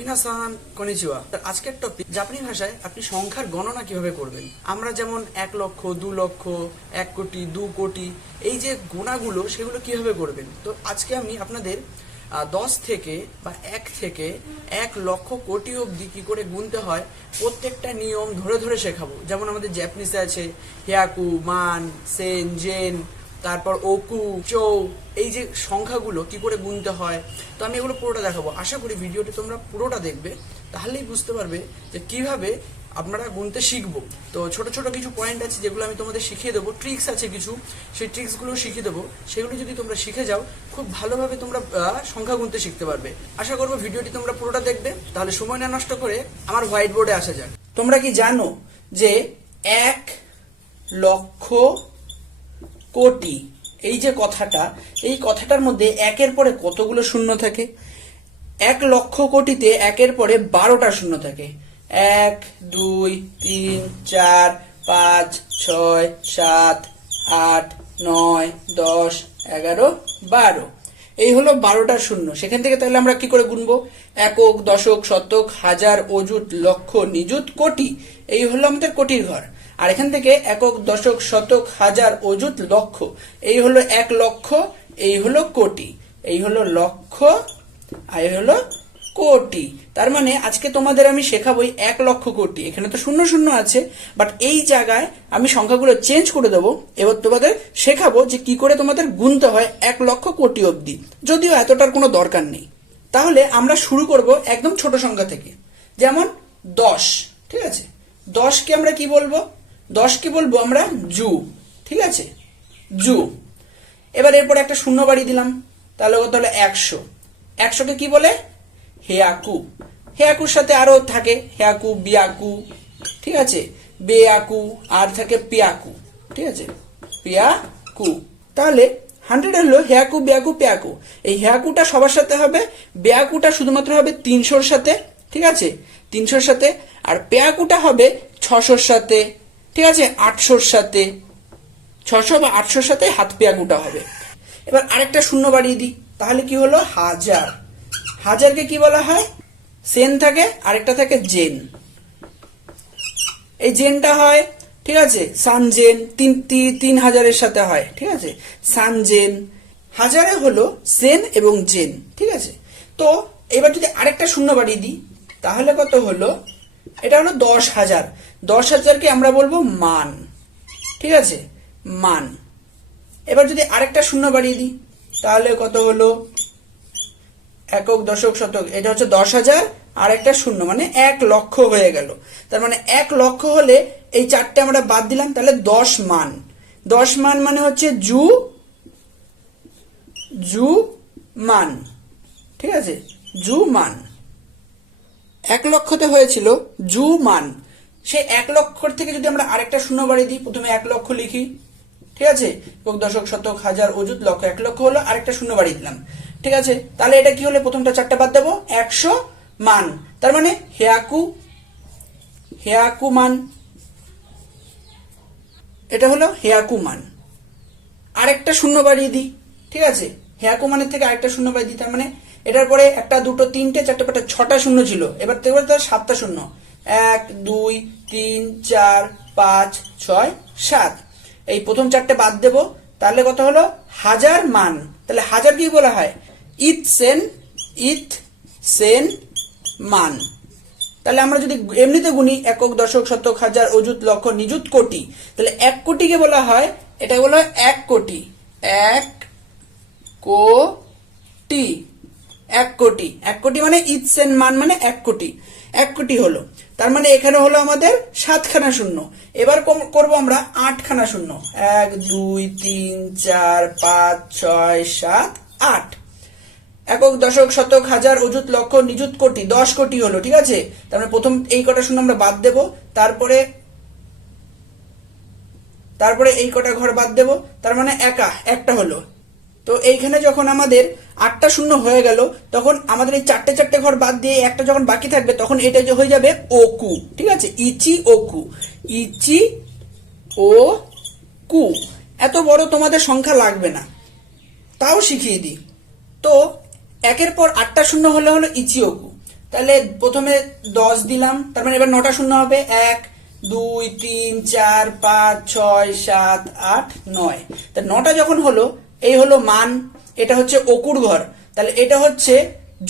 মিনাসান, কনিচিওয়া। আজকের টপিক জাপানি ভাষায় আপনি সংখ্যার গণনা কীভাবে করবেন? আমরা যেমন এক লক্ষ, দু লক্ষ, এক কোটি, দু কোটি, এই যে গোনাগুলো সেগুলো কীভাবে করবেন? তো আজকে আমি আপনাদের দশ থেকে বা এক থেকে এক লক্ষ কোটি অবধি কি করে গুনতে হয়, প্রত্যেকটা নিয়ম ধরে ধরে শেখাবো। যেমন আমাদের জ্যাপানিসে আছে হিয়াকু মান সেন জেন তারপর ওকু চৌ, এই যে সংখ্যাগুলো কি করে গুনতে হয়, তো আমি এগুলো পুরোটা দেখাবো। আশা করি ভিডিওটি তোমরা পুরোটা দেখবে, তাহলেই বুঝতে পারবে যে কীভাবে আপনারা গুনতে শিখব। তো ছোট ছোট কিছু পয়েন্ট আছে যেগুলো আমি তোমাদের শিখিয়ে দেবো ট্রিক্স আছে কিছু, সেই ট্রিক্সগুলো শিখিয়ে দেবো। সেগুলো যদি তোমরা শিখে যাও, খুব ভালোভাবে তোমরা সংখ্যা গুনতে শিখতে পারবে। আশা করব ভিডিওটি তোমরা পুরোটা দেখবে। তাহলে সময় না নষ্ট করে আমার হোয়াইট বোর্ডে আসা যাক। তোমরা কি জানো যে এক লক্ষ কোটি। এই যে কথাটা, এই কথাটার মধ্যে একের পরে কতগুলো শূন্য থাকে? এক লক্ষ কোটিতে একের পরে বারোটা শূন্য থাকে। এক, দুই, তিন, চার, পাঁচ, ছয়, সাত, আট, নয়, দশ, এগারো, বারো। এই হলো বারোটা শূন্য। সেখান থেকে তাহলে আমরা কি করে গুনবো? একক, দশক, শতক, হাজার অযুত লক্ষ, নিযুত, কোটি। এই হলো আমাদের কোটির ঘর। আর এখান থেকে একক, দশক, শতক, হাজার, অযুত, লক্ষ। এই হলো এক লক্ষ, এই হলো কোটি। এই হলো লক্ষ, আর এই হলো কোটি। তার মানে আজকে তোমাদের আমি শেখাবো এক লক্ষ কোটি। এখানে তো শূন্য শূন্য আছে বাট এই জায়গায় আমি সংখ্যাগুলো চেঞ্জ করে দেবো। এবার তোমাদের শেখাবো যে কি করে তোমাদের গুনতে হয় এক লক্ষ কোটি অবধি। যদিও এতটার কোনো দরকার নেই। তাহলে আমরা শুরু করব একদম ছোট সংখ্যা থেকে। যেমন দশ, ঠিক আছে? দশকে আমরা কি বলব? দশকে বলব আমরা জু, ঠিক আছে? জু। এবার এরপর একটা শূন্য বাড়ি দিলাম, তাহলে কত হলো? একশো। একশোকে কি বলে? হেয়াকু। হেয়াকুর সাথে আরও থাকে, হেয়াকু, বিয়াকু, ঠিক আছে? বেয়াকু, আর থাকে পিয়াকু, ঠিক আছে? পিয়াকু। তাহলে হান্ড্রেড হলো হেয়াকু, বেয়াকু, পেয়াকু। এই হেয়াকুটা সবার সাথে হবে, বেয়াকুটা শুধুমাত্র হবে তিনশোর সাথে, ঠিক আছে? তিনশোর সাথে, আর পেয়াকুটা হবে ছশোর সাথে ঠিক আছে? আটশোর সাথে, ছশো বা আটশোর সাথে হাত পেয়াকুটা হবে। এবার আরেকটা শূন্য বাড়িয়ে দিই। তাহলে কি হলো? হাজার। হাজারকে কি বলা হয়? সেন থাকে, আরেকটা থাকে জেন। এই জেনটা হয়, ঠিক আছে? সানজেন তিন তিন হাজারের সাথে হয়, ঠিক আছে? সানজেন হাজারে হলো সেন এবং জেন, ঠিক আছে? তো এবার যদি আরেকটা শূন্য বাড়িয়ে দিই, তাহলে কত হলো? এটা হলো দশ হাজার। দশ হাজারকে আমরা বলব মান। ঠিক আছে? মান। এবার যদি আরেকটা শূন্য বাড়িয়ে দিই, তাহলে কত হলো? একক, দশক, শতক। এটা হচ্ছে দশ হাজার আর একটা শূন্য। মানে এক লক্ষ হয়ে গেল। তার মানে এক লক্ষ হলে এই চারটে আমরা বাদ দিলাম, তাহলে দশ মান। দশ মান মানে হচ্ছে জু জু মান। ঠিক আছে? জু মান। এক লক্ষতে হয়েছিল জু মান। সে এক লক্ষর থেকে যদি আমরা আরেকটা শূন্য বাড়িয়ে দিই, প্রথমে এক লক্ষ লিখি। ঠিক আছে? একক দশক, শতক, হাজার, অযুত, লক্ষ, এক লক্ষ হলো আরেকটা শূন্য বাড়িয়ে দিলাম। ঠিক আছে? তাহলে এটা কি হলে প্রথমটা চারটা বাদ দেবো? একশো মান। তার মানে হেয়াকু হেয়াকু মান। এটা হলো হেয়াকু মান। আরেকটা শূন্য বাড়িয়ে দিই। ঠিক আছে? হেয়াকু মানের থেকে আরেকটা শূন্য বাড়িয়ে দিই, তার মানে এটার পরে একটা, দুটো, তিনটে, চারটে, পাঁচটা, ছটা শূন্য ছিল। এবার এবার তার সাতটা শূন্য। এক, দুই, তিন, চার, পাঁচ, ছয়, সাত। এই প্রথম চারটে বাদ দেব। তাহলে কত হলো? হাজার মান। তাহলে হাজার কি বলা হয়? ইথ সেন ইথ সেন মান। তাহলে আমরা যদি এমনিতে গুনি একক, দশক, শতক, হাজার, অযুত, লক্ষ, নিযুত, কোটি, তাহলে এক কোটিকে বলা হয় এটা বলা হয় এক কোটি। এক কোটি। এক কোটি। এক কোটি মানে ইটসেন মান মানে এক কোটি। এক কোটি হলো। তার মানে এখানে হলো আমাদের সাতখানা শূন্য। এবার করব আমরা আটখানা শূন্য। এক, দুই, তিন, চার, পাঁচ, ছয়, সাত, আট। একক, দশক, শতক, হাজার, অযুত, লক্ষ, নিযুত কোটি, দশ কোটি হলো, ঠিক আছে? তার মানে প্রথম এই কটা শূন্য আমরা বাদ দেব। তারপরে তারপরে এই কটা ঘর বাদ দেব। তার মানে একা, একটা হলো। তো এইখানে যখন আমাদের আটটা শূন্য হয়ে গেল, তখন আমাদের এই চারটে চারটে ঘর বাদ দিয়ে একটা যখন বাকি থাকবে, তখন এটা যে হয়ে যাবে ওকু ঠিক আছে? ইচি ওকু ইচি ও কু। এত বড় তোমাদের সংখ্যা লাগবে না। তাও শিখিয়ে দিই। তো একের পর আটটা শূন্য হলে হলো ইচিওকু তাহলে প্রথমে দশ দিলাম, তার মানে এবার নটা শূন্য হবে। এক, দুই, তিন, চার, পাঁচ, ছয়, সাত, আট, নয়। তা নটা যখন হলো এই হলো মান, এটা হচ্ছে অকুর ঘর। তাহলে এটা হচ্ছে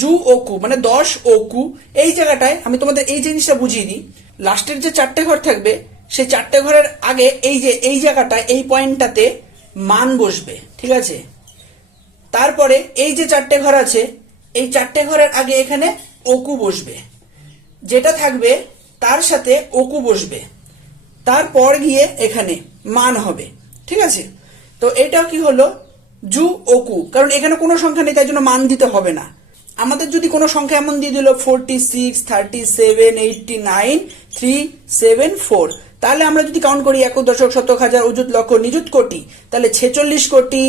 জু ওকু মানে দশ ওকু এই জায়গাটায় আমি তোমাদের এই জিনিসটা বুঝিয়ে দিই। লাস্টের যে চারটে ঘর থাকবে, সেই চারটে ঘরের আগে এই যে, এই জায়গাটায়, এই পয়েন্টটাতে মান বসবে, ঠিক আছে? তারপরে এই যে চারটে ঘর আছে, এই চারটে ঘরের আগে এখানে ওকু বসবে। যেটা থাকবে, তার সাথে ওকু বসবে। তারপর গিয়ে এখানে মান হবে, ঠিক আছে? তো এটাও কি হলো? জু ওকু কারণ এখানে কোনো সংখ্যা নেই, তাই জন্য মান দিতে হবে না। আমাদের যদি কোনো সংখ্যা এমন দিয়ে দিল forty six thirty seven eighty nine three seven four তাহলে আমরা যদি কাউন্ট করি এক দশক, শতক, হাজার, অযুত, লক্ষ, নিযুত, কোটি, তাহলে ছেচল্লিশ কোটি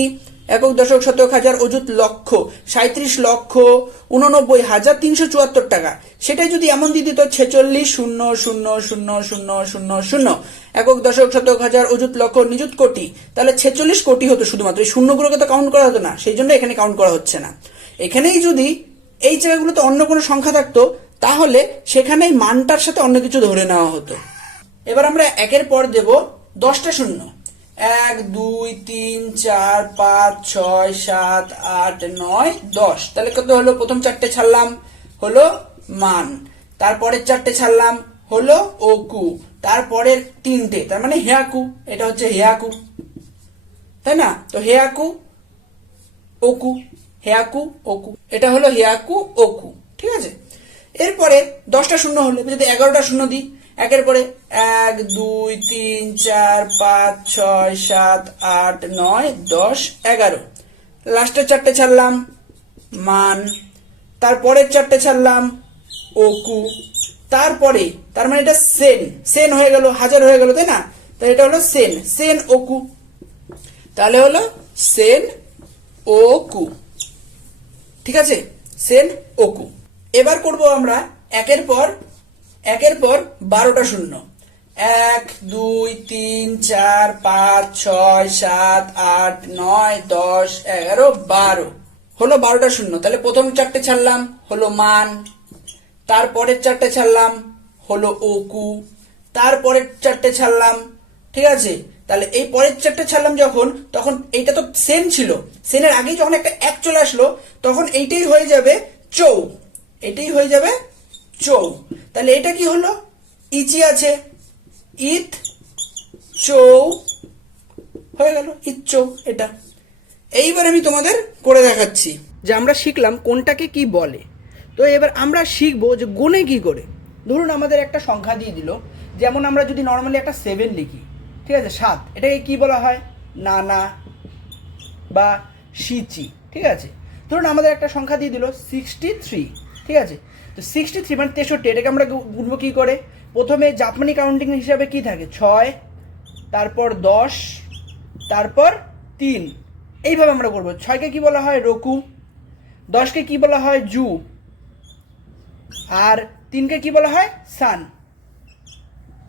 একক দশক শতক হাজার অযুত লক্ষ সাঁত্রিশ লক্ষ, উননব্বই হাজার তিনশো চুয়াত্তর টাকা। সেটাই যদি এমন দিয়ে দিত, ছেচল্লিশ শূন্য শূন্য শূন্য শূন্য শূন্য শূন্য, একক দশক শতক হাজার অযুত লক্ষ, নিযুত কোটি, তাহলে ছেচল্লিশ কোটি হতো শুধুমাত্র। এই শূন্যগুলোকে তো কাউন্ট করা হতো না, সেই জন্য এখানে কাউন্ট করা হচ্ছে না। এখানেই যদি এই জায়গাগুলোতে অন্য কোনো সংখ্যা থাকতো, তাহলে সেখানে মানটার সাথে অন্য কিছু ধরে নেওয়া হতো। এবার আমরা একের পর দেব দশটা শূন্য। এক, দুই, তিন, চার, পাঁচ, ছয়, সাত, আট, নয়, দশ। তাহলে কত হলো? প্রথম চারটে ছাড়লাম হলো মান। তারপরের চারটে ছাড়লাম হলো ওকু তারপরের তিনটে, তার মানে হেয়াকু, এটা হচ্ছে হেয়াকু। তাই না? তো হেয়াকু ওকু হেয়াকু ওকু এটা হলো হেয়াকু ওকু ঠিক আছে? এরপরে দশটা শূন্য হলো যদি এগারোটা শূন্য দিই একের পরে এক, দুই, তিন, চার, পাঁচ, ছয়, সাত, আট, নয়, দশ, এগারো। লাস্টের চারটে ছাড়লাম মান, তারপরের চারটে ছাড়লাম ওকু তারপরে, তার মানে এটা সেন সেন হয়ে গেল, হাজার হয়ে গেল, তাই না? তাই এটা হলো সেন সেন ওকু তাহলে হলো সেন ওকু ঠিক আছে? সেন ওকু এবার করব আমরা একের পর একের পর বারোটা শূন্য। এক, দুই, তিন, চার, পাঁচ, ছয়, সাত, আট, নয়, দশ, এগারো, বারো। হলো বারোটা শূন্য। তাহলে প্রথম চারটে ছাড়লাম, হলো মান। তারপরের চারটে ছাড়লাম, হলো ওকু তারপরের চারটে ছাড়লাম, ঠিক আছে? তাহলে এই পরের চারটে ছাড়লাম যখন, তখন এইটা তো সেন ছিল। সেনের আগেই যখন একটা এক চলে আসলো, তখন এইটাই হয়ে যাবে চৌ। এটাই হয়ে যাবে চৌ। তাহলে এটা কি হলো? ইচি আছে। ইত, চৌ, হয়ে গেল। ইচ্চৌ এটা। এইবার আমি তোমাদের করে দেখাচ্ছি যে আমরা শিখলাম কোনটাকে কি বলে। তো এবার আমরা শিখব যে গুণে কি করে। ধরুন আমাদের একটা সংখ্যা দিয়ে দিল। যেমন আমরা যদি নর্মালি একটা সেভেন লিখি, ঠিক আছে? সাত। এটাকে কি বলা হয়? নানা বা সিচি, ঠিক আছে? ধরুন আমাদের একটা সংখ্যা দিয়ে দিল সিক্সটি থ্রি ঠিক আছে? তো সিক্সটি থ্রি মানে তেষট্টি, এটাকে আমরা গুনবো কী করে? প্রথমে জাপানি কাউন্টিং হিসাবে কি থাকে? ছয়, তারপর দশ, তারপর তিন। এইভাবে আমরা করব। ছয়কে কি বলা হয়? রকু। দশকে কি বলা হয়? জু। আর তিনকে কি বলা হয়? সান।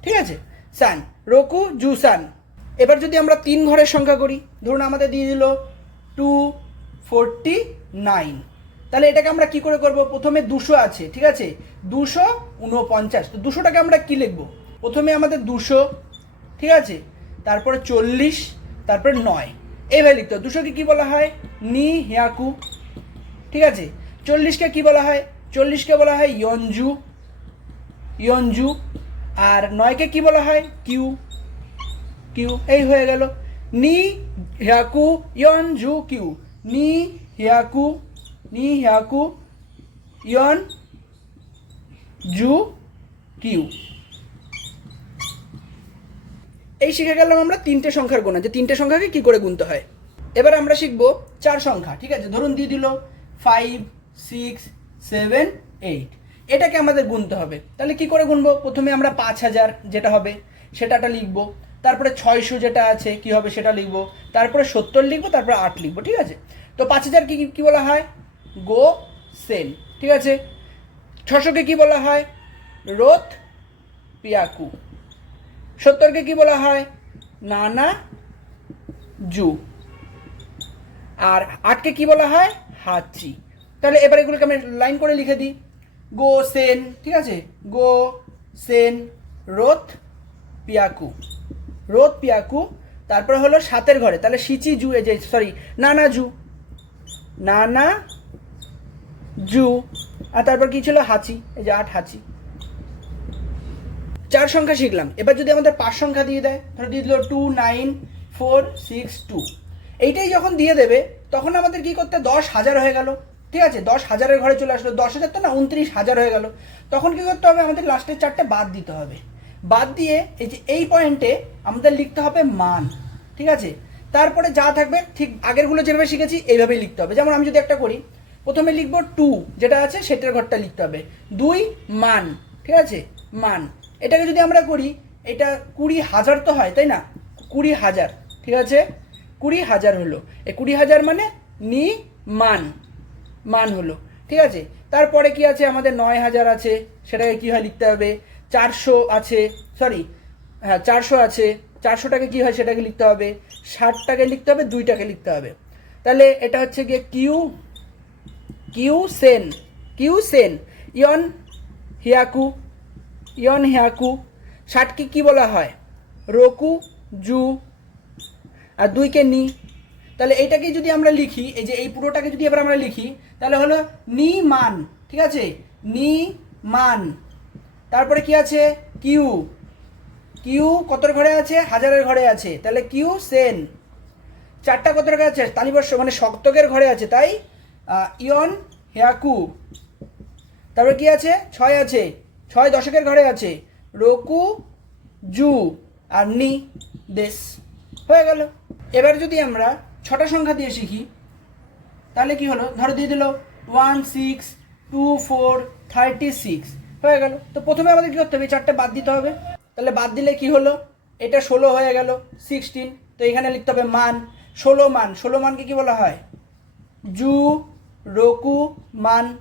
ঠিক আছে? সান। রকু, জু, সান। এবার যদি আমরা তিন ঘরের সংখ্যা করি, ধরুন আমাদের দিয়ে দিল টু ফোরটি নাইন তাহলে এটাকে আমরা কি করে করব? প্রথমে দুশো আছে, ঠিক আছে? দুশো উনপঞ্চাশ তো দুশোটাকে আমরা কি লিখব? প্রথমে আমাদের দুশো, ঠিক আছে? তারপরে চল্লিশ, তারপরে নয়। এইভাবে লিখতে হবে। দুশোকে কি বলা হয়? নি হিয়াকু, ঠিক আছে? চল্লিশকে কি বলা হয়? চল্লিশকে বলা হয় ইয়ঞ্জু ইয়ঞ্জু আর নয়কে কি বলা হয়? কিউ কিউ। এই হয়ে গেল। নি হিয়াকু ইয়ঞ্জু কিউ। নি হিয়াকু নি হিয়াকু ইয়ন জু কিউ এই শিখে গেলাম আমরা তিনটে সংখ্যার গোনা যে তিনটে সংখ্যাকে কি করে গুনতে হয়? এবার আমরা শিখব চার সংখ্যা, ঠিক আছে? ধরুন দিয়ে দিল ফাইভ সিক্স সেভেন এইট এটাকে আমাদের গুনতে হবে। তাহলে কি করে গুনবো প্রথমে আমরা পাঁচ হাজার যেটা হবে, সেটাটা লিখব। তারপরে ছয়শো যেটা আছে, কি হবে সেটা লিখব। তারপরে সত্তর লিখব, তারপরে আট লিখব, ঠিক আছে? তো পাঁচ হাজার কি কি বলা হয়? গো সেন, ঠিক আছে? ছশোকে কি বলা হয়? রোথ পিয়াকু। সত্তরকে কি বলা হয়? নানা জু। আর আটকে কি বলা হয়? হাচি। তাহলে এবার এগুলোকে আমি লাইন করে লিখে দিই। গো সেন, ঠিক আছে? গো সেন রোত পিয়াকু। রোত পিয়াকু, তারপরে হলো সাতের ঘরে। তাহলে সিচি জু, এই যে সরি নানা জু। নানা জু, আর তারপর কি ছিল? হাঁচি, এই যে আট হাঁচি। চার সংখ্যা শিখলাম। এবার যদি আমাদের পাঁচ সংখ্যা দিয়ে দেয় ধরো দিয়ে দিল two nine four six two এইটাই যখন দিয়ে দেবে, তখন আমাদের কি করতে দশ হাজার হয়ে গেল। ঠিক আছে? দশ হাজারের ঘরে চলে আসলো। দশ হাজার তো না, উনত্রিশ হাজার হয়ে গেল। তখন কি করতে হবে? আমাদের লাস্টের চারটে বাদ দিতে হবে। বাদ দিয়ে এই যে এই পয়েন্টে আমাদের লিখতে হবে মান। ঠিক আছে? তারপরে যা থাকবে, ঠিক আগেরগুলো যেভাবে শিখেছি, এইভাবেই লিখতে হবে। যেমন আমি যদি একটা করি প্রথমে লিখব টু, যেটা আছে সেটার ঘরটা লিখতে হবে। দুই, মান, ঠিক আছে? মান। এটাকে যদি আমরা করি, এটা কুড়ি হাজার তো হয়, তাই না? কুড়ি হাজার, ঠিক আছে? কুড়ি হাজার হলো। এই কুড়ি হাজার মানে নি, মান মান হলো, ঠিক আছে? তারপরে কি আছে? আমাদের নয় হাজার আছে, সেটাকে কি হয় লিখতে হবে? চারশো আছে সরি হ্যাঁ চারশো আছে, চারশোটাকে কি হয় সেটাকে লিখতে হবে? ষাটটাকে লিখতে হবে, দুইটাকে লিখতে হবে। তাহলে এটা হচ্ছে গিয়ে কিউ কিউ সেন কিউ সেন ইয়ন হিয়াকু ইয়ন হিয়াকু, ষাটকে কি বলা হয়? রোকু, জু, আর দুইকে নি। তাহলে এইটাকে যদি আমরা লিখি, এই যে এই পুরোটাকে যদি এবার আমরা লিখি, তাহলে হলো নি মান, ঠিক আছে? নি মান। তারপরে কি আছে? কিউ। কিউ কতর ঘরে আছে? হাজারের ঘরে আছে। তাহলে কিউ সেন চারটা কত ঘরে আছে? তালিবর্ষ মানে শক্তকের ঘরে আছে, তাই? ইয়ন, হেয়াকু। তারপরে কি আছে? ছয় আছে। ছয় দশকের ঘরে আছে। রোকু, জু আর নি দেশ হয়ে গেল। এবার যদি আমরা ছটা সংখ্যা দিয়ে শিখি, তাহলে কি হলো? ধরো দিয়ে দিল one six two four thirty six হয়ে গেল। তো প্রথমে আমাদের কি করতে হবে? চারটে বাদ দিতে হবে। তাহলে বাদ দিলে কি হলো? এটা ষোলো হয়ে গেল সিক্সটিন তো এখানে লিখতে হবে মান। ষোলো মান। ষোলো মানকে কি বলা হয়? জু রকু, মান।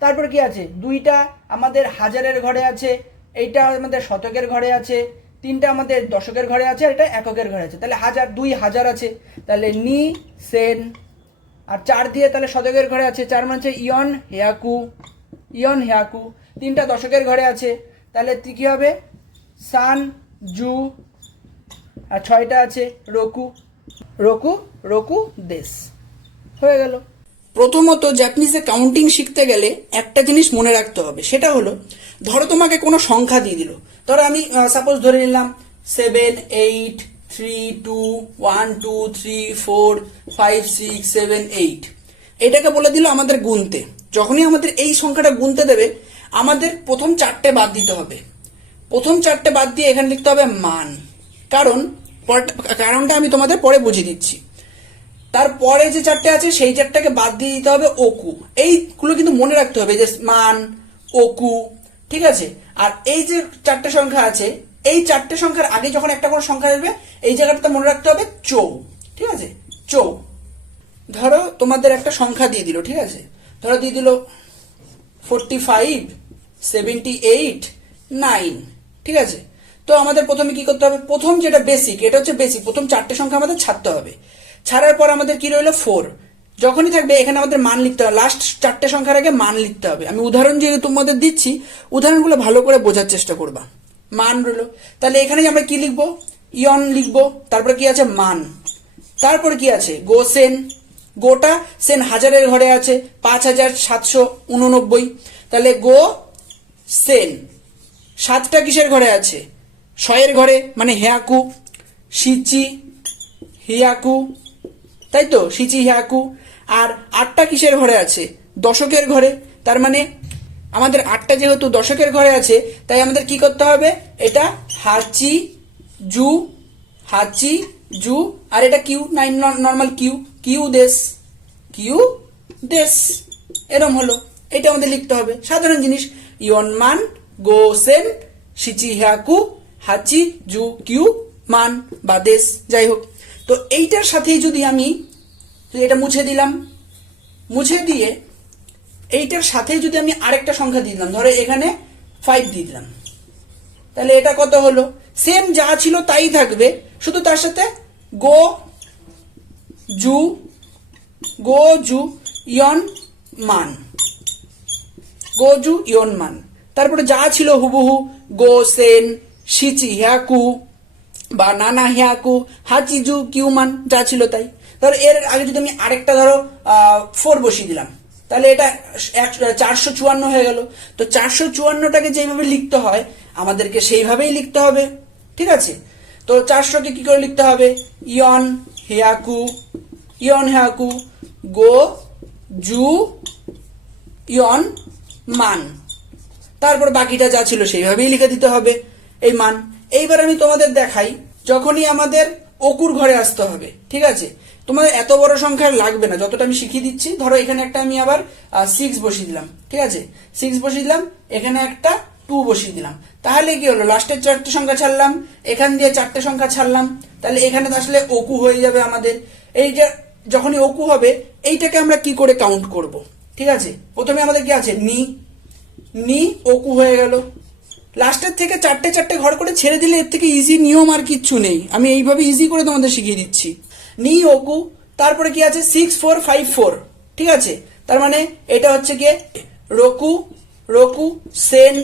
তারপর কি আছে? দুইটা আমাদের হাজারের ঘরে আছে, এইটা আমাদের শতকের ঘরে আছে, তিনটা আমাদের দশকের ঘরে আছে, আর এটা এককের ঘরে আছে। তাহলে হাজার, দুই হাজার আছে। তাহলে নি, সেন। আর চার দিয়ে তাহলে শতকের ঘরে আছে, চার মানে ইয়ন, হেয়াকু। ইয়ন, হেয়াকু। তিনটা দশকের ঘরে আছে। তাহলে তি- কি হবে? সান, জু। আর ছয়টা আছে, রকু। রকু রকু, দেশ। হয়ে গেল। প্রথমত জাপানিজে কাউন্টিং শিখতে গেলে একটা জিনিস মনে রাখতে হবে, সেটা হলো, ধরো তোমাকে কোনো সংখ্যা দিয়ে দিল। ধরো আমি সাপোজ ধরে নিলাম seven eight three two one two three four five six seven eight এটাকে বলে দিল আমাদের গুনতে। যখনই আমাদের এই সংখ্যাটা গুনতে দেবে, আমাদের প্রথম চারটে বাদ দিতে হবে। প্রথম চারটে বাদ দিয়ে এখানে লিখতে হবে মান। কারণ কারণটা আমি তোমাদের পরে বুঝিয়ে দিচ্ছি। তারপরে যে চারটে আছে, সেই চারটাকে বাদ দিয়ে দিতে হবে ওকু এইগুলো কিন্তু মনে রাখতে হবে যে মান ওকু ঠিক আছে? আর এই যে চারটে সংখ্যা আছে, এই চারটে সংখ্যার আগে যখন একটা করে সংখ্যা আসবে, এই জায়গাটা মনে রাখতে হবে চৌ, ঠিক আছে? চৌ। ধরো তোমাদের একটা সংখ্যা দিয়ে দিল, ঠিক আছে? ধরো দিয়ে দিল forty five seventy eight nine ঠিক আছে? তো আমাদের প্রথমে কি করতে হবে? প্রথম যেটা বেসিক এটা হচ্ছে বেসিক প্রথম চারটে সংখ্যা আমাদের ছাড়তে হবে। ছাড়ার পর আমাদের কি রইল? ফোর যখনই থাকবে, এখানে আমাদের মান লিখতে হবে। লাস্ট চারটে সংখ্যার আগে মান লিখতে হবে। আমি উদাহরণ যেহেতু তোমাদের দিচ্ছি, উদাহরণগুলো ভালো করে বোঝার চেষ্টা করবা। মান রইল। তাহলে এখানে আমরা কি লিখব? ইয়ন লিখব। তারপরে কি আছে? মান তারপর কি আছে? গো সেন গোটা সেন হাজারের ঘরে আছে। পাঁচ হাজার সাতশো উননব্বই। তাহলে গো সেন সাতটা কিসের ঘরে আছে? শয়ের ঘরে মানে হেয়াকু, সিচি, হিয়াকু তাই তো সিচি হিয়াকু আর আটটা কিসের ঘরে আছে? দশকের ঘরে। তার মানে আমাদের আটটা যেহেতু দশকের ঘরে আছে, তাই আমাদের কি করতে হবে? এটা হাচি, জু হাচি, জু, আর এটা কিউ নাইন নর্মাল কিউ কিউ দেশ কিউ দেশ। এরম হলো। এটা আমাদের লিখতে হবে। সাধারণ জিনিস। ইয়ন মান, গো সেন, সিচি হ্যাকু হাচি, জু, কিউ, মান বা দেশ। যাই হোক। তো এইটার সাথেই যদি আমি এটা মুছে দিলাম, মুছে দিয়ে এইটার সাথেই যদি আমি আরেকটা সংখ্যা দিয়ে দিলাম, ধরো এখানে ফাইভ দিয়ে দিলাম। তাহলে এটা কত হলো? সেম যা ছিল তাই থাকবে, শুধু তার সাথে গো, জু গো, জু, ইয়ন, মান। গোজু ইয়ন, মান। তারপরে যা ছিল হুবহু গো, সেন, সিচি, হ্যাকু বা নানা হিয়াকু, হাচিজু, কিউমান, যা ছিল তাই। ধরো এর আগে যদি আমি আরেকটা ধরো ফোর বসিয়ে দিলাম, তাহলে এটা চারশো চুয়ান্ন হয়ে গেল। তো চারশো চুয়ান্নটাকে যেভাবে লিখতে হয়, আমাদেরকে সেইভাবেই লিখতে হবে, ঠিক আছে? তো চারশোকে কি করে লিখতে হবে? ইয়ন হিয়াকু ইয়ন হিয়াকু, গো, জু, ইয়ন, মান। তারপর বাকিটা যা ছিল সেইভাবেই লিখে দিতে হবে, এই মান। এইবার আমি তোমাদের দেখাই, যখনই আমাদের অকুর ঘরে আসতে হবে, ঠিক আছে? তোমাদের এত বড় সংখ্যার লাগবে না, যতটা আমি শিখিয়ে দিচ্ছি। ধরো, এখানে একটা আমি আবার সিক্স বসিয়ে দিলাম, ঠিক আছে? সিক্স বসিয়ে দিলাম, এখানে একটা টু বসিয়ে দিলাম। তাহলে কি হলো? লাস্টের চারটে সংখ্যা ছাড়লাম, এখান দিয়ে চারটে সংখ্যা ছাড়লাম, তাহলে এখানে তো আসলে অকু হয়ে যাবে আমাদের। এই যে, যখনই অকু হবে, এইটাকে আমরা কি করে কাউন্ট করব, ঠিক আছে? প্রথমে আমাদের কি আছে? নি নি ওকু হয়ে গেল। লাস্টের থেকে চারটে চারটে ঘর করে ছেড়ে দিলে এর থেকে ইজি নিয়ম আর কিচ্ছু নেই। আমি এইভাবে ইজি করে তোমাদের শিখিয়ে দিচ্ছি। নি ওকু তারপরে কি আছে? সিক্স ফোর ফাইভ ফোর ঠিক আছে? তার মানে এটা হচ্ছে গিয়ে রকু রকু, সেন,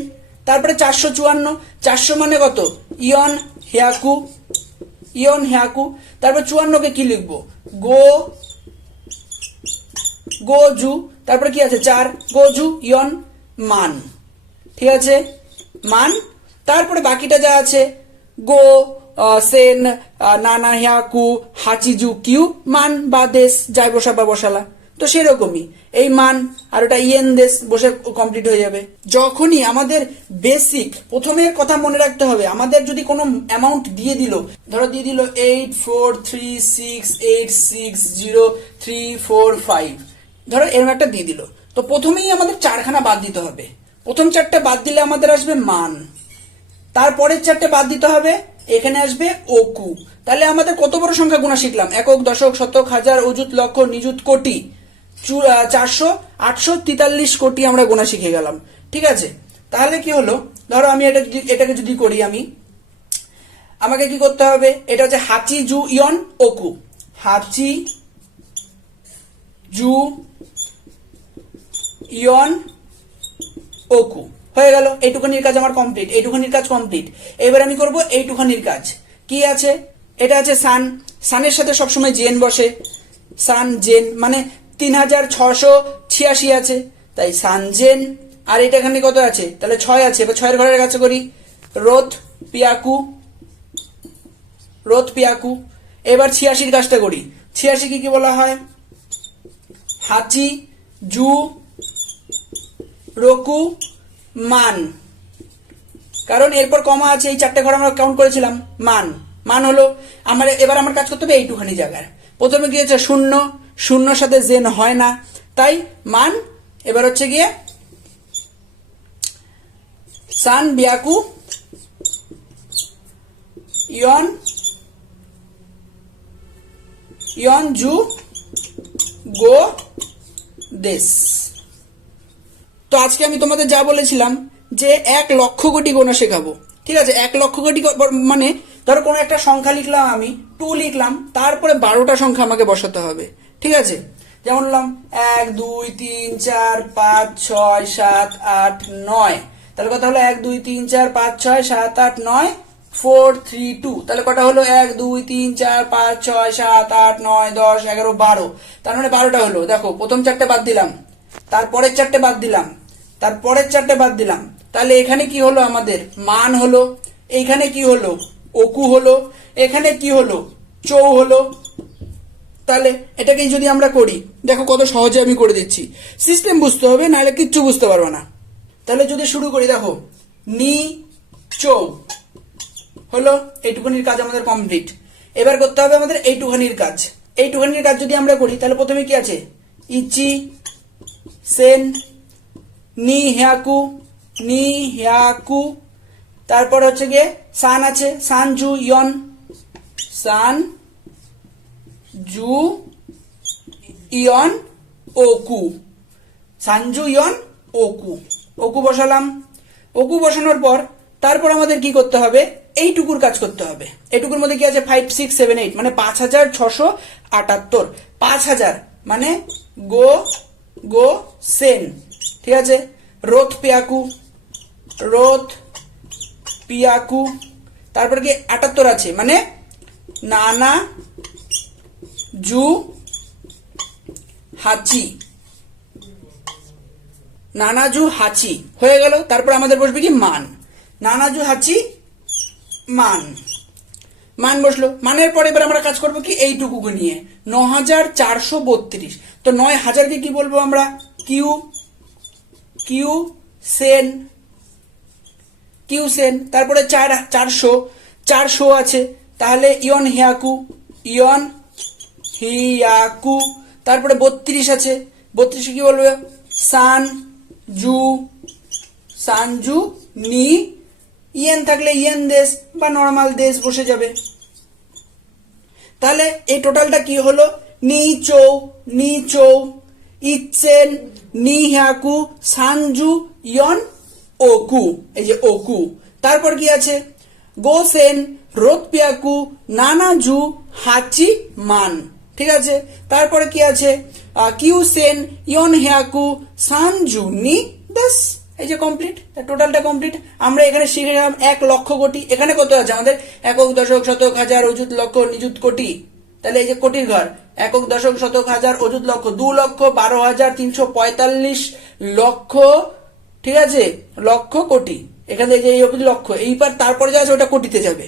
তারপরে চারশো চুয়ান্ন। চারশো মানে কত? ইয়ন, হেয়াকু ইয়ন, হেয়াকু। তারপর চুয়ান্নকে কি লিখব? গো, গোজু। তারপরে কি আছে? চার, গোজু, ইয়ন, মান। ঠিক আছে? মান, তারপরে বাকিটা যা আছে, গো সেন নানা হিয়াকু হাচিজু কিউ, মান, বা, দেশ, যাই বসা বা বসালা। তো সেরকমই, এই মান আর ওটা ইয়েন, দেশ বসে কমপ্লিট হয়ে যাবে। যখনই আমাদের বেসিক প্রথমে কথা মনে রাখতে হবে, আমাদের যদি কোনো অ্যামাউন্ট দিয়ে দিল, ধরো দিয়ে দিল eight four three six eight six zero three four five ধরো এরকম একটা দিয়ে দিল। তো প্রথমেই আমাদের চারখানা বাদ দিতে হবে। প্রথম চারটে বাদ দিলে আমাদের আসবে মান। তারপরের চারটে বাদ দিতে হবে, এখানে আসবে ওকু তাহলে আমাদের কত বড় সংখ্যা গুণা শিখলাম? একক, দশক, শতক, হাজার, অযুত, লক্ষ, নিযুত, কোটি। চারশো, আটশো, তেতাল্লিশ কোটি আমরা গোনা শিখে গেলাম। ঠিক আছে? তাহলে কি হলো? ধরো আমি এটা যদি, এটাকে যদি করি আমি। আমাকে কি করতে হবে? এটা হচ্ছে হাচি, জু, ইয়ন ওকু হাচি, জু, ইয়ন ওকু। হয়ে গেল, এইটুখানির কাজ আমার কমপ্লিট এইটুখানির কাজ কমপ্লিট এবার আমি করব এইটুখানির কাজ। কি আছে? এটা আছে সান। সানের সাথে সবসময় জেন বসে। সান, জেন মানে তিন হাজার ছশো ছিয়াশি আছে। তাই সান, জেন, আর এটা এখানে কত আছে? তাহলে ছয় আছে, এবার ছয়ের ঘরের কাছে করি। রোদ পিয়াকু রোদ পিয়াকু। এবার ছিয়াশির কাজটা করি। ছিয়াশি কি কি বলা হয়? হাচি, জু রকু মান। কারণ এরপর কমা আছে, এই চারটে ঘর আমরা কাউন্ট করেছিলাম, মান। মান হলো আমার, এবার আমার কাজ করতে হবে এইটুখানি জায়গার প্রথমে গিয়েছে শূন্য, শূন্যর সাথে জেন হয় না। তাই মান, এবার হচ্ছে গিয়ে সান বিয়াকু ইয়ন ইয়ন জু গো দেশ। তো আজকে আমি তোমাদের যা বলেছিলাম যে এক লক্ষ কোটি গোনা শেখাবো। ঠিক আছে? এক লক্ষ কোটি মানে ধরো কোনো একটা সংখ্যা লিখলাম আমি, টু লিখলাম, তারপরে বারোটা সংখ্যা আমাকে বসাতে হবে। ঠিক আছে? যেমন বললাম, এক, দুই, তিন, চার, পাঁচ, ছয়, সাত, আট, নয়। তাহলে কথা হলো? এক, দুই, তিন, চার, পাঁচ, ছয়, সাত, আট, নয়? Four, three, two. তাহলে কটা হলো? এক, দুই, তিন, চার, পাঁচ, ছয়, সাত, আট, নয়, দশ, এগারো, বারো। তার মানে বারোটা হলো। দেখো, প্রথম চারটে বাদ দিলাম। তারপরের চারটে বাদ দিলাম। তারপরের চারটে বাদ দিলাম। তাহলে এখানে কি হলো আমাদের? মান হলো এইখানে কি হলো? অকু হলো, এখানে কি হলো? চৌ হলো। তাহলে এটাকেই যদি আমরা করি, দেখো কত সহজে আমি করে দিচ্ছি। সিস্টেম বুঝতে হবে, নাহলে কিচ্ছু বুঝতে পারব না। তাহলে যদি শুরু করি, দেখো, নি, চৌ হলো, এইটুখানির কাজ আমাদের কমপ্লিট এবার করতে হবে আমাদের এইটুখানির কাজ। এইটুখানির কাজ যদি আমরা করি, তাহলে প্রথমে কি আছে? ইচি, সেন নি হিয়াকু নি হিয়াকু। তারপর হচ্ছে গিয়ে সান আছে, সান জু ইয়ন। সান জু ইয়ন ওকু। সানজু ইয়ন ওকু। ওকু বসালাম। ওকু বসানোর পর তারপর আমাদের কি করতে হবে? এইটুকুর কাজ করতে হবে। এইটুকুর মধ্যে কি আছে? ফাইভ সিক্স সেভেন এইট মানে পাঁচ হাজার ছশো আটাত্তর। পাঁচ হাজার মানে গো গো, সেন। ঠিক আছে? রোথ পিয়াকু রোথ পিয়াকু, তারপরে কি আটাত্তর আছে? মানে নানা, জু, হাচি। নানাজু হাচি। হয়ে গেল। তারপর আমাদের বসবে কি মান। নানাজু হাচি, মান। মান বসল। মানের পরে এবার আমরা কাজ করব কি এইটুকুকে নিয়ে। ন হাজার চারশো বত্রিশ। তো নয় হাজারকে কি বলব আমরা? কিউ কিউ সেন কিউ সেন, তারপরে চার, চারশো চারশো আছে। তাহলে ইয়ন হিয়াকু ইয়ন হিয়াকু, তারপরে বত্রিশ আছে। বত্রিশে কি বলবে? সান জু সানজু নি, ইয়েন থাকলে ইয়েন দেশ বা নর্মাল দেশ বসে যাবে। তাহলে এই টোটালটা কি হলো? নি চৌ নি চৌ ইচ্ছেন নি হ্যাকু সানজু ইয়ন ওকু এই যে ওকু তারপর কি আছে? গোসেন রোতপিয়াকু নানাজু হাচি মান ঠিক আছে? তারপরে কি আছে? কিউসেন ইয়ন হ্যাকু সানজু নি দাস এই যে কমপ্লিট টোটালটা কমপ্লিট আমরা এখানে শিখে গেলাম এক লক্ষ কোটি। এখানে কত আছে? আমাদের একক দশক শতক, হাজার, অযুত, লক্ষ, নিযুত কোটি। তাহলে এই যে কোটির ঘর, একক দশক শতক হাজার, অযুত লক্ষ, দু লক্ষ বারো হাজার তিনশো পঁয়তাল্লিশ লক্ষ, ঠিক আছে? লক্ষ কোটি। এখানে যে এই অবধি লক্ষ। এইবার তারপরে যা আছে, ওটা কোটিতে যাবে।